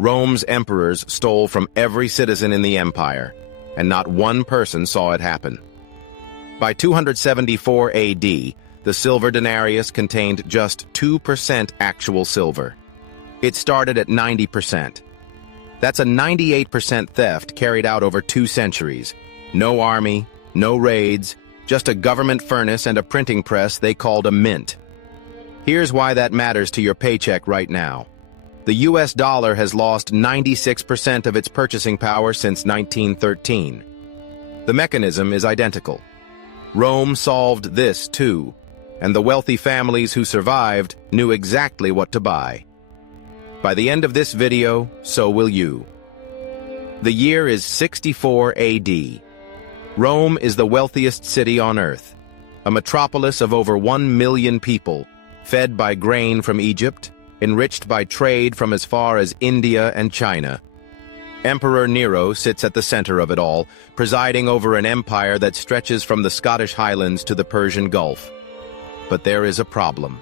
Rome's emperors stole from every citizen in the empire, and not one person saw it happen. By 274 AD, the silver denarius contained just 2% actual silver. It started at 90%. That's a 98% theft carried out over 2 centuries. No army, no raids, just a government furnace and a printing press they called a mint. Here's why that matters to your paycheck right now. The US dollar has lost 96% of its purchasing power since 1913. The mechanism is identical. Rome solved this too, and the wealthy families who survived knew exactly what to buy. By the end of this video, so will you. The year is 64 AD. Rome is the wealthiest city on Earth, a metropolis of over 1 million people, fed by grain from Egypt, enriched by trade from as far as India and China. Emperor Nero sits at the center of it all, presiding over an empire that stretches from the Scottish Highlands to the Persian Gulf. But there is a problem.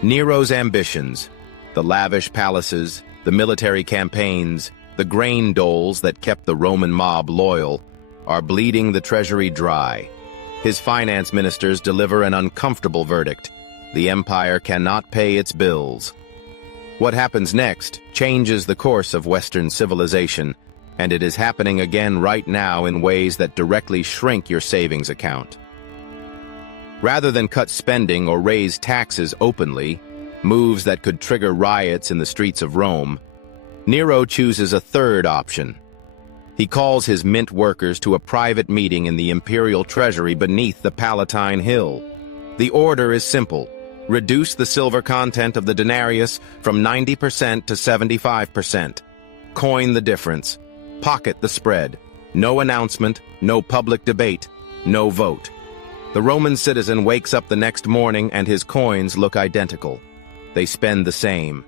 Nero's ambitions, the lavish palaces, the military campaigns, the grain doles that kept the Roman mob loyal, are bleeding the treasury dry. His finance ministers deliver an uncomfortable verdict. The empire cannot pay its bills. What happens next changes the course of Western civilization, and it is happening again right now in ways that directly shrink your savings account. Rather than cut spending or raise taxes openly, moves that could trigger riots in the streets of Rome, Nero chooses a third option. He calls his mint workers to a private meeting in the imperial treasury beneath the Palatine Hill. The order is simple. Reduce the silver content of the denarius from 90% to 75%. Coin the difference. Pocket the spread. No announcement, no public debate, no vote. The Roman citizen wakes up the next morning and his coins look identical. They spend the same,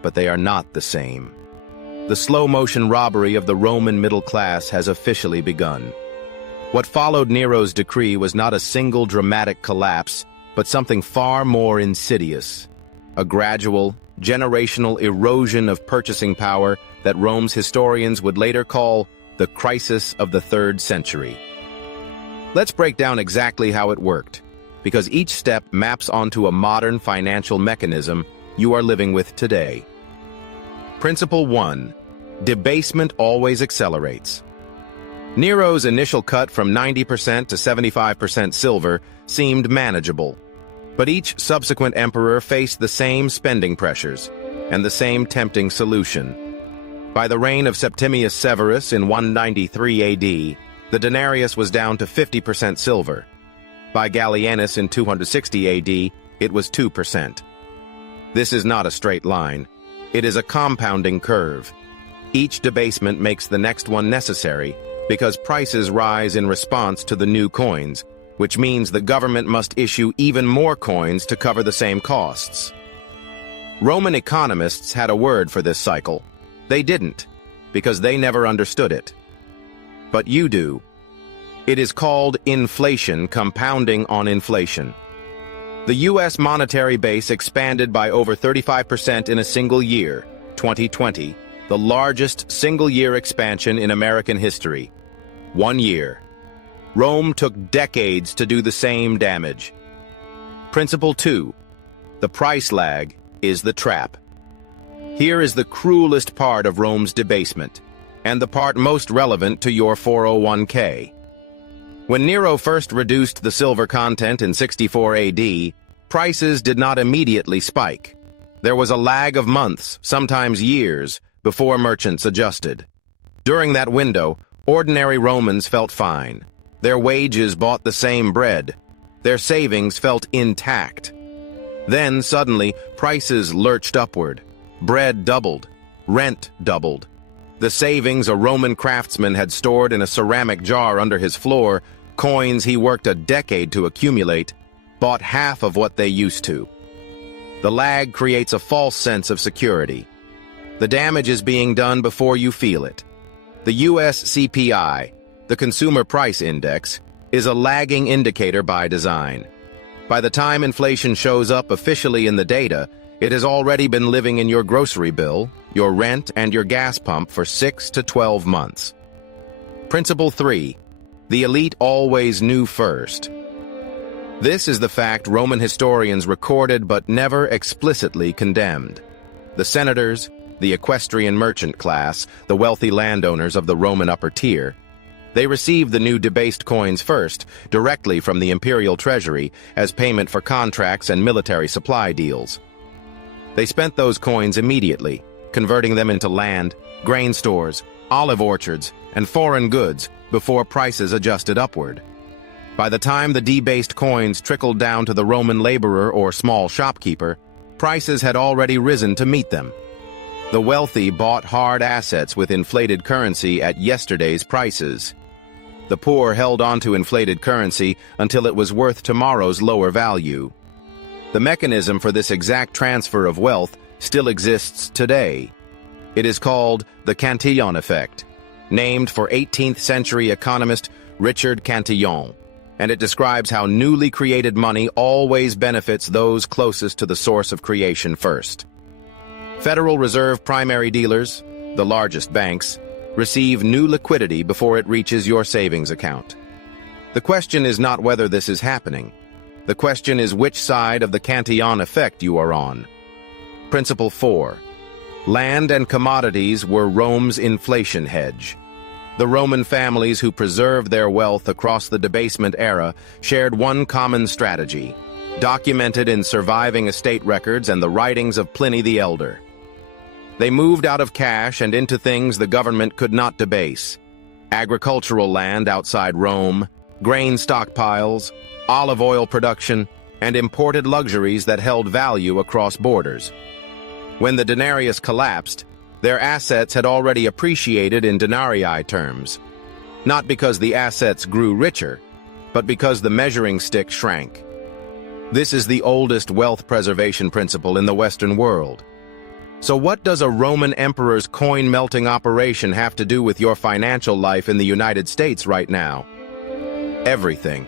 but they are not the same. The slow-motion robbery of the Roman middle class has officially begun. What followed Nero's decree was not a single dramatic collapse, but something far more insidious. A gradual, generational erosion of purchasing power that Rome's historians would later call the crisis of the 3rd century. Let's break down exactly how it worked, because each step maps onto a modern financial mechanism you are living with today. Principle 1. Debasement always accelerates. Nero's initial cut from 90% to 75% silver seemed manageable, but each subsequent emperor faced the same spending pressures and the same tempting solution. By the reign of Septimius Severus in 193 AD, the denarius was down to 50% silver. By Gallienus in 260 AD, it was 2%. This is not a straight line. It is a compounding curve. Each debasement makes the next one necessary because prices rise in response to the new coins, which means the government must issue even more coins to cover the same costs. Roman economists had a word for this cycle. They didn't, because they never understood it. But you do. It is called inflation compounding on inflation. The U.S. monetary base expanded by over 35% in a single year, 2020, the largest single-year expansion in American history. 1 year. Rome took decades to do the same damage. Principle 2. The price lag is the trap. Here is the cruelest part of Rome's debasement, and the part most relevant to your 401k. When Nero first reduced the silver content in 64 AD, prices did not immediately spike. There was a lag of months, sometimes years, before merchants adjusted. During that window, ordinary Romans felt fine. Their wages bought the same bread. Their savings felt intact. Then, suddenly, prices lurched upward. Bread doubled. Rent doubled. The savings a Roman craftsman had stored in a ceramic jar under his floor, coins he worked a decade to accumulate, bought half of what they used to. The lag creates a false sense of security. The damage is being done before you feel it. The US CPI, the Consumer Price Index, is a lagging indicator by design. By the time inflation shows up officially in the data, It has already been living in your grocery bill, your rent, and your gas pump for 6 to 12 months. Principle 3. The elite always knew first. This is the fact Roman historians recorded but never explicitly condemned. The senators, the equestrian merchant class, the wealthy landowners of the Roman upper tier, they received the new debased coins first, directly from the imperial treasury, as payment for contracts and military supply deals. They spent those coins immediately, converting them into land, grain stores, olive orchards, and foreign goods before prices adjusted upward. By the time the debased coins trickled down to the Roman laborer or small shopkeeper, prices had already risen to meet them. The wealthy bought hard assets with inflated currency at yesterday's prices. The poor held on to inflated currency until it was worth tomorrow's lower value. The mechanism for this exact transfer of wealth still exists today. It is called the Cantillon effect, named for 18th century economist Richard Cantillon, and it describes how newly created money always benefits those closest to the source of creation first. Federal Reserve primary dealers, the largest banks, receive new liquidity before it reaches your savings account. The question is not whether this is happening. The question is which side of the Cantillon effect you are on. Principle 4. Land and commodities were Rome's inflation hedge. The Roman families who preserved their wealth across the debasement era shared one common strategy, documented in surviving estate records and the writings of Pliny the Elder. They moved out of cash and into things the government could not debase: agricultural land outside Rome, grain stockpiles, olive oil production, and imported luxuries that held value across borders. When the denarius collapsed, their assets had already appreciated in denarii terms, not because the assets grew richer, but because the measuring stick shrank. This is the oldest wealth preservation principle in the Western world. So what does a Roman emperor's coin-melting operation have to do with your financial life in the United States right now? Everything.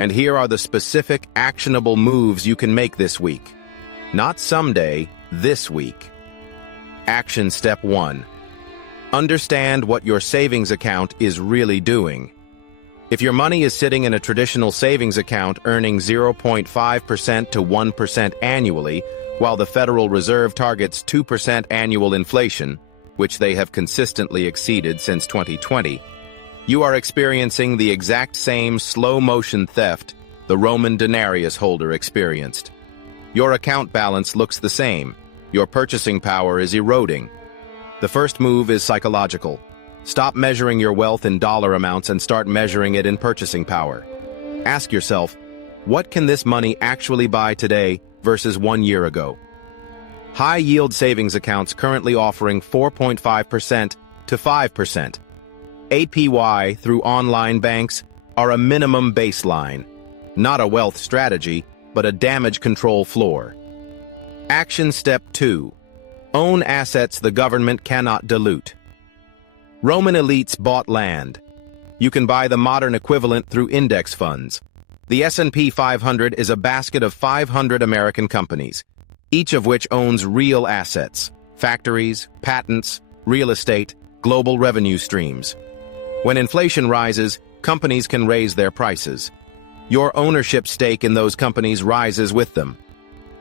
And here are the specific, actionable moves you can make this week. Not someday, this week. Action step 1. Understand what your savings account is really doing. If your money is sitting in a traditional savings account earning 0.5% to 1% annually, while the Federal Reserve targets 2% annual inflation, which they have consistently exceeded since 2020, you are experiencing the exact same slow-motion theft the Roman denarius holder experienced. Your account balance looks the same. Your purchasing power is eroding. The first move is psychological. Stop measuring your wealth in dollar amounts and start measuring it in purchasing power. Ask yourself, what can this money actually buy today versus 1 year ago? High-yield savings accounts currently offering 4.5% to 5%. APY through online banks are a minimum baseline, not a wealth strategy, but a damage control floor. Action step 2. Own assets the government cannot dilute. Roman elites bought land. You can buy the modern equivalent through index funds. The S&P 500 is a basket of 500 American companies, each of which owns real assets, factories, patents, real estate, global revenue streams. When inflation rises, companies can raise their prices. Your ownership stake in those companies rises with them.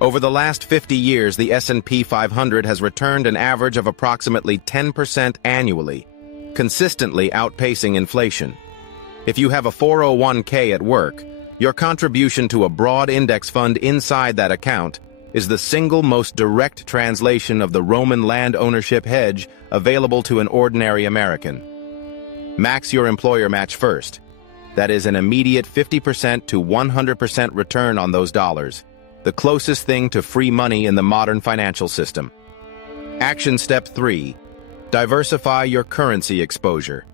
Over the last 50 years, the S&P 500 has returned an average of approximately 10% annually, consistently outpacing inflation. If you have a 401k at work, your contribution to a broad index fund inside that account is the single most direct translation of the Roman land ownership hedge available to an ordinary American. Max your employer match first. That is an immediate 50% to 100% return on those dollars, the closest thing to free money in the modern financial system. Action step 3. Diversify your currency exposure.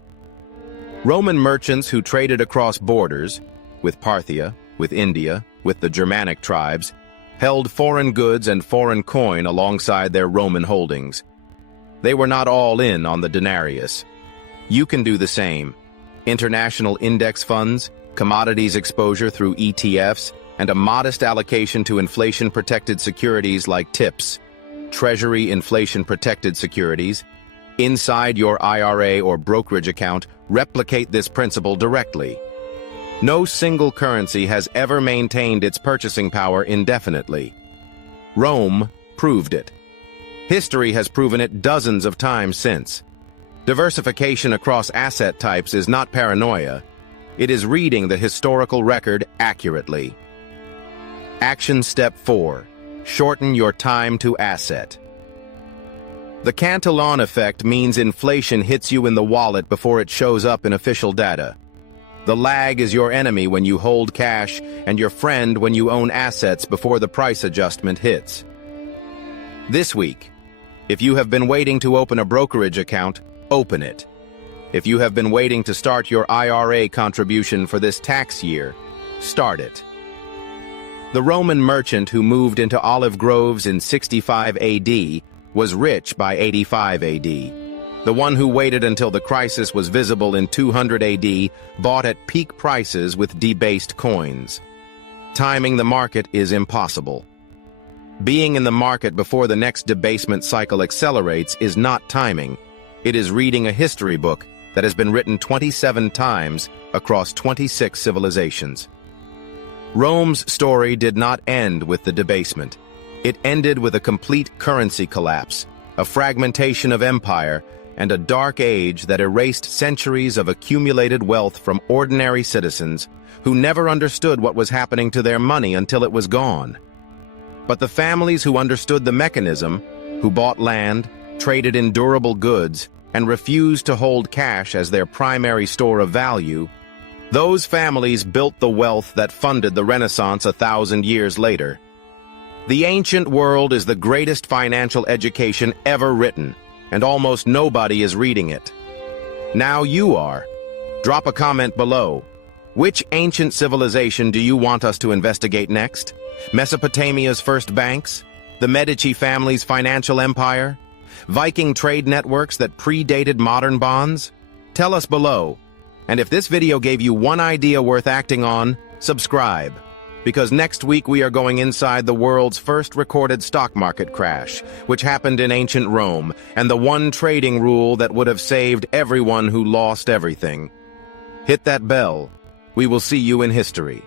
Roman merchants who traded across borders, with Parthia, with India, with the Germanic tribes, held foreign goods and foreign coin alongside their Roman holdings. They were not all in on the denarius. You can do the same. International index funds, commodities exposure through ETFs, and a modest allocation to inflation-protected securities like TIPS, Treasury inflation-protected securities, inside your IRA or brokerage account replicate this principle directly. No single currency has ever maintained its purchasing power indefinitely. Rome proved it. History has proven it dozens of times since. Diversification across asset types is not paranoia. It is reading the historical record accurately. Action Step 4. Shorten your time to asset. The Cantillon effect means inflation hits you in the wallet before it shows up in official data. The lag is your enemy when you hold cash and your friend when you own assets before the price adjustment hits. This week, if you have been waiting to open a brokerage account, open it. If you have been waiting to start your IRA contribution for this tax year, start it. The Roman merchant who moved into olive groves in 65 AD was rich by 85 AD. The one who waited until the crisis was visible in 200 AD bought at peak prices with debased coins. Timing the market is impossible. Being in the market before the next debasement cycle accelerates is not timing. It is reading a history book that has been written 27 times across 26 civilizations. Rome's story did not end with the debasement. It ended with a complete currency collapse, a fragmentation of empire, and a dark age that erased centuries of accumulated wealth from ordinary citizens who never understood what was happening to their money until it was gone. But the families who understood the mechanism, who bought land, traded in durable goods, and refused to hold cash as their primary store of value, those families built the wealth that funded the Renaissance 1,000 years later. The ancient world is the greatest financial education ever written, and almost nobody is reading it. Now you are. Drop a comment below. Which ancient civilization do you want us to investigate next? Mesopotamia's first banks? The Medici family's financial empire? Viking trade networks that predated modern bonds? Tell us below. And if this video gave you one idea worth acting on, subscribe. Because next week we are going inside the world's first recorded stock market crash, which happened in ancient Rome, and the one trading rule that would have saved everyone who lost everything. Hit that bell. We will see you in history.